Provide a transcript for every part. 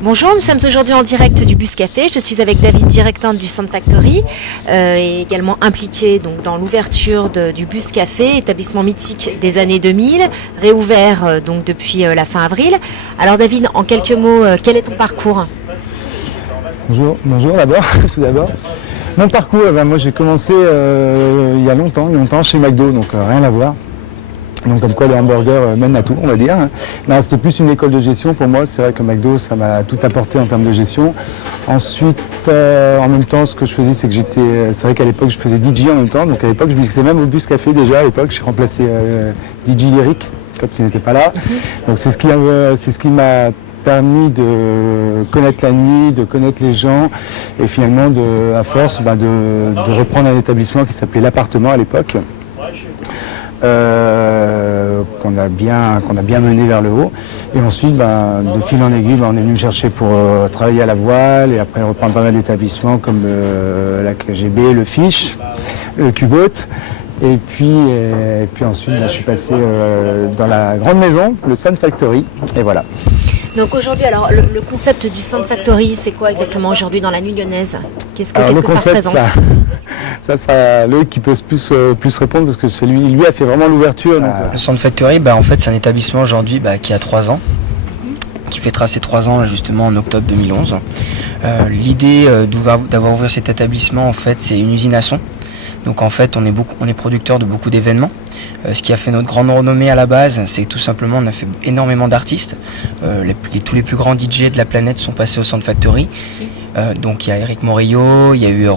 Bonjour, nous sommes aujourd'hui en direct du Bus Café. Je suis avec David, directeur du Sound Factory, et également impliqué donc, dans l'ouverture du Bus Café, établissement mythique des années 2000, réouvert donc, depuis la fin avril. Alors David, en quelques mots, quel est ton parcours ? Bonjour d'abord, tout d'abord. Mon parcours, moi j'ai commencé il y a longtemps chez McDo, donc rien à voir. Donc comme quoi le hamburger mène à tout, on va dire. Non, c'était plus une école de gestion pour moi. C'est vrai que McDo, ça m'a tout apporté en termes de gestion. Ensuite, en même temps, ce que je faisais, c'est que c'est vrai qu'à l'époque, je faisais DJ en même temps. Donc à l'époque, je mixais même au Bus Café déjà. À l'époque, j'ai remplacé DJ Lyric, comme il n'était pas là. Donc c'est ce qui m'a permis de connaître la nuit, de connaître les gens et finalement, à force, de reprendre un établissement qui s'appelait l'Appartement à l'époque. Qu'on a bien mené vers le haut. Et ensuite, de fil en aiguille, on est venu me chercher pour travailler à la voile et après reprendre pas mal d'établissements comme la KGB, le Fish, le Cubot. Et puis ensuite, je suis passé dans la grande maison, le Sound Factory. Et voilà. Donc aujourd'hui, alors le concept du Sound Factory, c'est quoi exactement aujourd'hui dans la nuit lyonnaise ? Qu'est-ce que ça représente ? Ça, Loïc qui peut plus répondre parce que lui a fait vraiment l'ouverture. Le Sound Factory, en fait, c'est un établissement aujourd'hui qui a 3 ans, qui fêtera ses 3 ans justement en octobre 2011. L'idée d'avoir ouvert cet établissement, en fait, c'est une usine à son. Donc en fait, on est producteur de beaucoup d'événements. Ce qui a fait notre grande renommée à la base, c'est que tout simplement on a fait énormément d'artistes. Tous les plus grands DJ de la planète sont passés au Sound Factory. Donc il y a Eric Morillo, il y a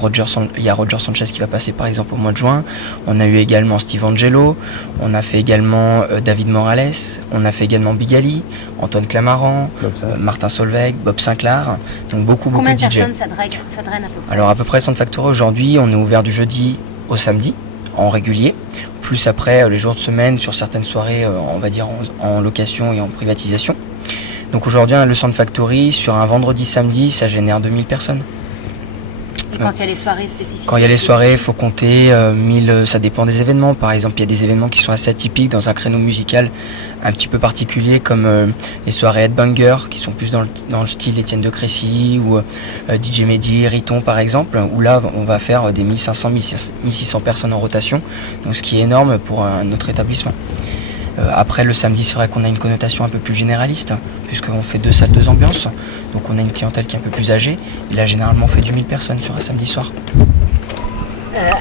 Roger Sanchez qui va passer par exemple au mois de juin. On a eu également Steve Angelo, on a fait également David Morales, on a fait également Big Ali, Antoine Clamaran, Martin Solveig, Bob Sinclair. Donc beaucoup de DJ. Combien de personnes ça draine à peu près ? Alors à peu près Sound Factory aujourd'hui, on est ouvert du jeudi au samedi en régulier, plus après les jours de semaine sur certaines soirées, on va dire en location et en privatisation. Donc aujourd'hui, le Sound Factory, sur un vendredi-samedi, ça génère 2000 personnes. Et quand il y a les soirées spécifiques ? Quand il y a les soirées, il faut compter 1000, ça dépend des événements. Par exemple, il y a des événements qui sont assez atypiques dans un créneau musical un petit peu particulier, comme les soirées Headbanger, qui sont plus dans le style Étienne de Crécy, ou DJ Mehdi, Riton par exemple, où là, on va faire des 1500-1600 personnes en rotation, donc ce qui est énorme pour notre établissement. Après le samedi, c'est vrai qu'on a une connotation un peu plus généraliste, puisqu'on fait 2 salles, 2 ambiances, donc on a une clientèle qui est un peu plus âgée, et là généralement on fait du 1000 personnes sur un samedi soir.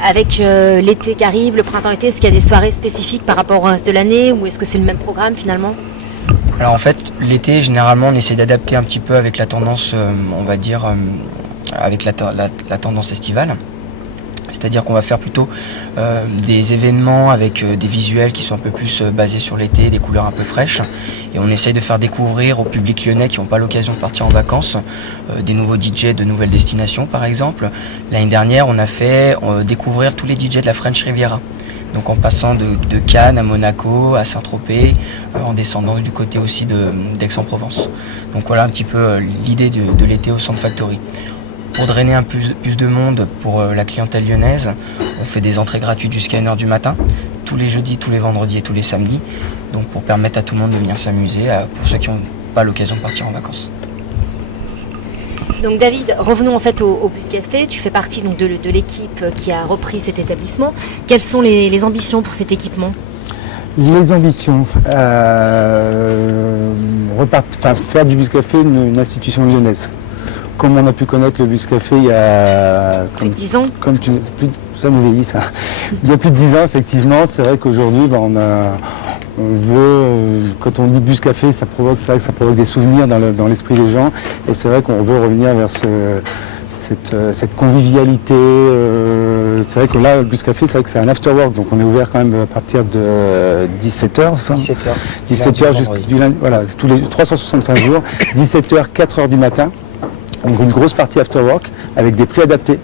Avec l'été qui arrive, le printemps-été, est-ce qu'il y a des soirées spécifiques par rapport au reste de l'année ou est-ce que c'est le même programme finalement ? Alors en fait, l'été, généralement on essaie d'adapter un petit peu avec la tendance, on va dire, avec la tendance estivale. C'est-à-dire qu'on va faire plutôt des événements avec des visuels qui sont un peu plus basés sur l'été, des couleurs un peu fraîches. Et on essaye de faire découvrir au public lyonnais qui n'ont pas l'occasion de partir en vacances des nouveaux DJ de nouvelles destinations par exemple. L'année dernière, on a fait découvrir tous les DJ de la French Riviera. Donc en passant de Cannes à Monaco, à Saint-Tropez, en descendant du côté aussi d'Aix-en-Provence. Donc voilà un petit peu l'idée de l'été au Sound Factory. Pour drainer un plus de monde pour la clientèle lyonnaise, on fait des entrées gratuites jusqu'à 1h du matin, tous les jeudis, tous les vendredis et tous les samedis, donc pour permettre à tout le monde de venir s'amuser, pour ceux qui n'ont pas l'occasion de partir en vacances. Donc David, revenons en fait au Bus Café. Tu fais partie donc, de l'équipe qui a repris cet établissement. Quelles sont les ambitions pour cet équipement ? Les ambitions, faire du Bus Café une institution lyonnaise. Comme on a pu connaître le Bus Café il y a... Plus de 10 ans. Ça nous vieillit ça. Il y a plus de 10 ans effectivement, c'est vrai qu'aujourd'hui on veut, quand on dit Bus Café, c'est vrai que ça provoque des souvenirs dans l'esprit des gens et c'est vrai qu'on veut revenir vers cette convivialité. C'est vrai que là, le Bus Café, c'est vrai que c'est un after work, donc on est ouvert quand même à partir de 17h. 17h jusqu'à lundi, voilà, tous les 365 jours, 17h, 4h du matin. Donc une grosse partie after work avec des prix adaptés.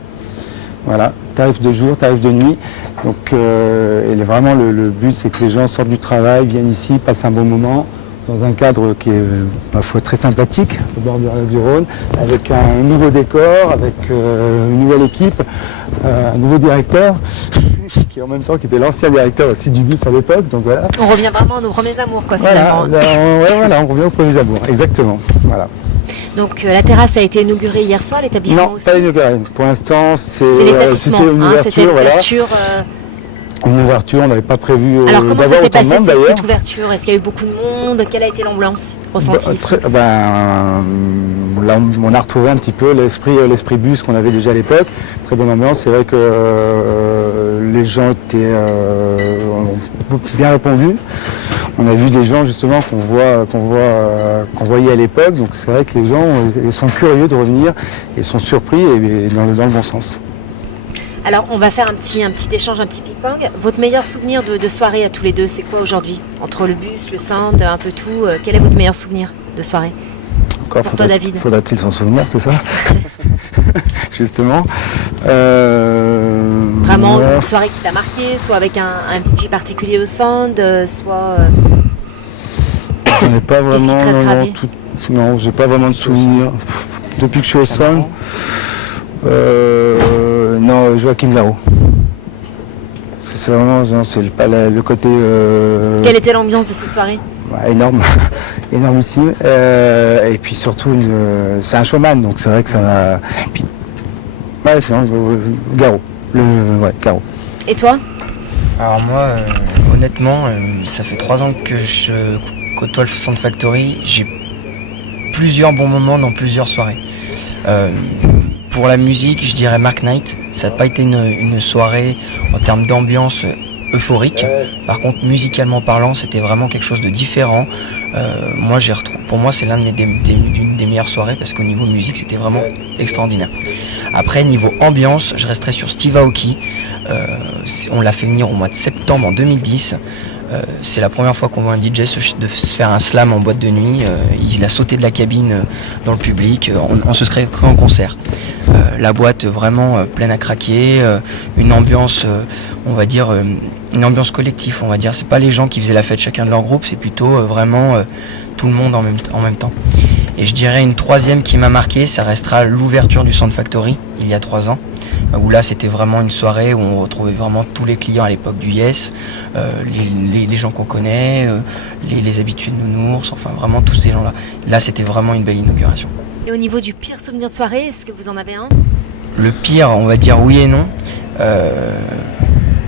Voilà, tarif de jour, tarif de nuit. Donc vraiment le but c'est que les gens sortent du travail, viennent ici, passent un bon moment dans un cadre qui est ma foi très sympathique au bord du Rhône, avec un nouveau décor, avec une nouvelle équipe, un nouveau directeur qui en même temps qui était l'ancien directeur aussi du bus à l'époque. Donc voilà. On revient vraiment à nos premiers amours quoi finalement. Voilà, on revient aux premiers amours, exactement. Voilà. Donc la terrasse a été inaugurée hier soir, l'établissement Non, aussi. pas inaugurée. Pour l'instant, C'est l'établissement, c'était une ouverture. c'était l'ouverture. Une ouverture, on n'avait pas prévu Alors comment ça d'avoir s'est autant de passé monde d'ailleurs. cette ouverture? Est-ce qu'il y a eu beaucoup de monde? Quelle a été l'ambiance ressentie ici? Là, on a retrouvé un petit peu l'esprit bus qu'on avait déjà à l'époque. Très bonne ambiance. C'est vrai que les gens ont bien répondu. On a vu des gens justement qu'on voyait à l'époque. Donc c'est vrai que les gens sont curieux de revenir et sont surpris et dans le bon sens. Alors on va faire un petit échange, un petit ping-pong. Votre meilleur souvenir de soirée à tous les deux, c'est quoi aujourd'hui? Entre le bus, le sand, un peu tout, quel est votre meilleur souvenir de soirée? Encore, pour toi, David. Faudra-t-il s'en souvenir, c'est ça? Justement. Vraiment une soirée qui t'a marqué, soit avec un DJ particulier au sand, soit... J'en ai pas Qu'est-ce qui vraiment. te reste gravé? Non, j'ai pas vraiment de souvenirs. Depuis que je suis au sand. Non, Joachim Garraud. C'est vraiment le côté. Quelle était l'ambiance de cette soirée? Énorme, énormissime. Et puis surtout, c'est un showman, donc c'est vrai que ça m'a. Puis, Garraud. Garraud. Et toi? Alors moi, honnêtement, ça fait 3 ans que je côtoie le Sound Factory. J'ai plusieurs bons moments dans plusieurs soirées. Pour la musique, je dirais Mark Knight. Ça n'a pas été une soirée en termes d'ambiance euphorique. Par contre, musicalement parlant, c'était vraiment quelque chose de différent. Pour moi, c'est d'une des meilleures soirées parce qu'au niveau musique, c'était vraiment extraordinaire. Après, niveau ambiance, je resterai sur Steve Aoki. On l'a fait venir au mois de septembre en 2010. C'est la première fois qu'on voit un DJ se faire un slam en boîte de nuit. Il a sauté de la cabine dans le public. On se serait cru en concert. La boîte vraiment pleine à craquer. Une ambiance, on va dire, une ambiance collective. On va dire, c'est pas les gens qui faisaient la fête chacun de leur groupe, c'est plutôt vraiment tout le monde en même temps. Et je dirais une troisième qui m'a marqué, ça restera l'ouverture du Sound Factory il y a 3 ans. Où là c'était vraiment une soirée où on retrouvait vraiment tous les clients à l'époque du Yes, les gens qu'on connaît, les habitués de Nounours, enfin vraiment tous ces gens-là. Là c'était vraiment une belle inauguration. Et au niveau du pire souvenir de soirée, est-ce que vous en avez un? Le pire, on va dire oui et non.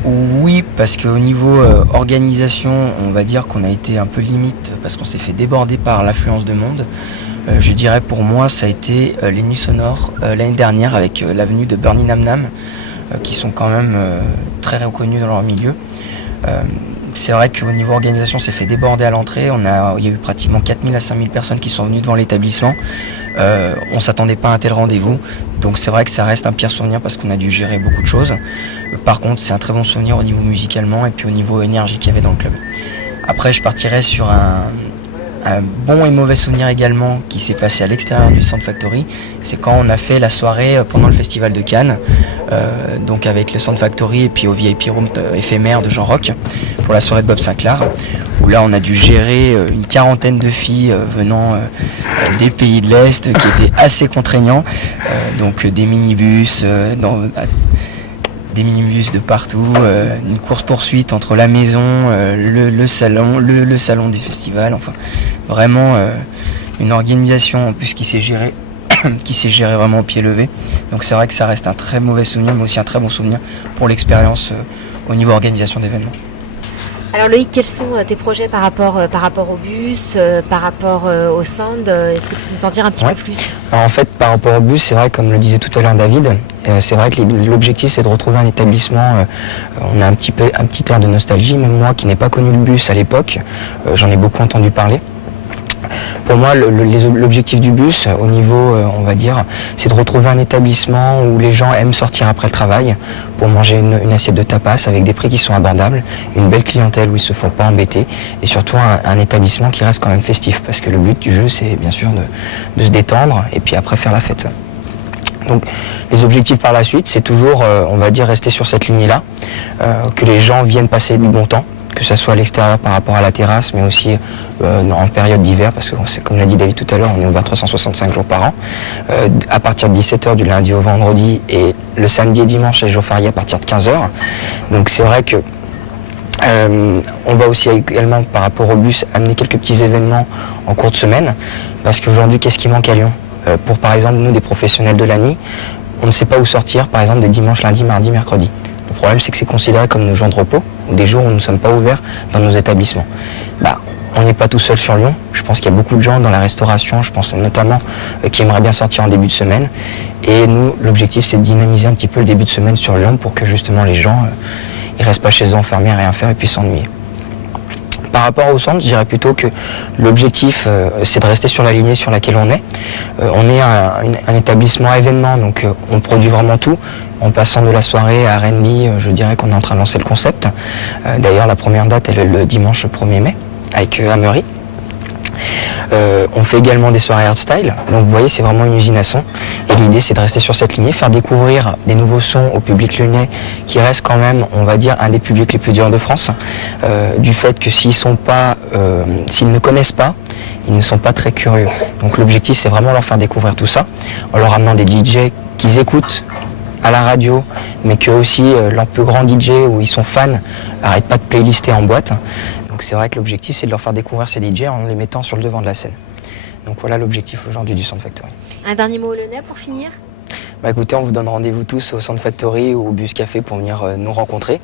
Oui, parce qu'au niveau organisation, on va dire qu'on a été un peu limite parce qu'on s'est fait déborder par l'affluence de monde. Je dirais pour moi ça a été les Nuits Sonores l'année dernière avec l'avenue de Burning Nam Nam qui sont quand même très reconnus dans leur milieu. C'est vrai qu'au niveau organisation on s'est fait déborder à l'entrée, il y a eu pratiquement 4000 à 5000 personnes qui sont venues devant l'établissement. On ne s'attendait pas à un tel rendez-vous, donc c'est vrai que ça reste un pire souvenir parce qu'on a dû gérer beaucoup de choses. Par contre c'est un très bon souvenir au niveau musicalement et puis au niveau énergie qu'il y avait dans le club. Après je partirais sur un bon et mauvais souvenir également qui s'est passé à l'extérieur du Sound Factory, c'est quand on a fait la soirée pendant le festival de Cannes, donc avec le Sound Factory et puis au VIP Room éphémère de Jean Rock pour la soirée de Bob Sinclair, où là on a dû gérer une quarantaine de filles venant des pays de l'Est qui étaient assez contraignants, donc des minibus des minibus de partout, une course-poursuite entre la maison, le salon du festival, enfin vraiment une organisation en plus qui s'est gérée vraiment au pied levé. Donc c'est vrai que ça reste un très mauvais souvenir mais aussi un très bon souvenir pour l'expérience au niveau organisation d'événements. Alors Loïc, quels sont tes projets par rapport au bus, par rapport au sound? Est-ce que tu peux nous en dire un petit peu plus? Alors en fait, par rapport au bus, c'est vrai, comme le disait tout à l'heure David, c'est vrai que l'objectif c'est de retrouver un établissement. On a un petit air de nostalgie, même moi qui n'ai pas connu le bus à l'époque, j'en ai beaucoup entendu parler. Pour moi, l'objectif du bus, au niveau, on va dire, c'est de retrouver un établissement où les gens aiment sortir après le travail pour manger une assiette de tapas avec des prix qui sont abordables, une belle clientèle où ils ne se font pas embêter et surtout un établissement qui reste quand même festif parce que le but du jeu, c'est bien sûr de se détendre et puis après faire la fête. Donc les objectifs par la suite, c'est toujours, on va dire, rester sur cette lignée-là, que les gens viennent passer du bon temps, que ce soit à l'extérieur par rapport à la terrasse, mais aussi en période d'hiver, parce que comme l'a dit David tout à l'heure, on est ouvert 365 jours par an, à partir de 17h du lundi au vendredi, et le samedi et dimanche les jours fériés à partir de 15h. Donc c'est vrai que on va aussi également, par rapport au bus, amener quelques petits événements en cours de semaine. Parce qu'aujourd'hui, qu'est-ce qui manque à Lyon? Pour par exemple nous des professionnels de la nuit, on ne sait pas où sortir par exemple des dimanches, lundi, mardi, mercredi. Le problème c'est que c'est considéré comme nos jours de repos ou des jours où nous ne sommes pas ouverts dans nos établissements. On n'est pas tout seul sur Lyon, je pense qu'il y a beaucoup de gens dans la restauration, je pense notamment qui aimeraient bien sortir en début de semaine. Et nous, l'objectif c'est de dynamiser un petit peu le début de semaine sur Lyon pour que justement les gens ils restent pas chez eux enfermés à rien faire et puissent s'ennuyer. Par rapport au centre, je dirais plutôt que l'objectif, c'est de rester sur la lignée sur laquelle on est. On est un établissement à événement, donc on produit vraiment tout. En passant de la soirée à R&B, je dirais qu'on est en train de lancer le concept. D'ailleurs, la première date, elle est le dimanche 1er mai, avec Amaury. On fait également des soirées hardstyle, donc vous voyez c'est vraiment une usine à son et l'idée c'est de rester sur cette lignée, faire découvrir des nouveaux sons au public lyonnais qui reste quand même on va dire un des publics les plus durs de France, du fait que s'ils ne connaissent pas, ils ne sont pas très curieux. Donc l'objectif c'est vraiment leur faire découvrir tout ça en leur amenant des DJ qu'ils écoutent à la radio, mais que aussi leurs plus grands DJ où ils sont fans n'arrêtent pas de playlister en boîte. Donc c'est vrai que l'objectif c'est de leur faire découvrir ces DJ en les mettant sur le devant de la scène. Donc voilà l'objectif aujourd'hui du Sound Factory. Un dernier mot au Lyonnais pour finir? Écoutez, on vous donne rendez-vous tous au Sound Factory ou au Bus Café pour venir nous rencontrer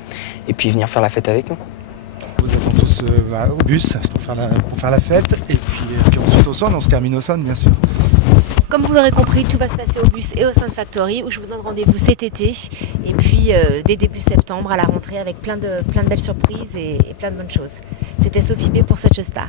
et puis venir faire la fête avec nous. Vous attend tous au bus pour faire la fête et puis ensuite au Sound, on se termine au Sound bien sûr. Comme vous l'aurez compris, tout va se passer au bus et au Sound Factory où je vous donne rendez-vous cet été et puis dès début septembre à la rentrée avec plein de belles surprises et plein de bonnes choses. C'était Sophie B pour Such a Star.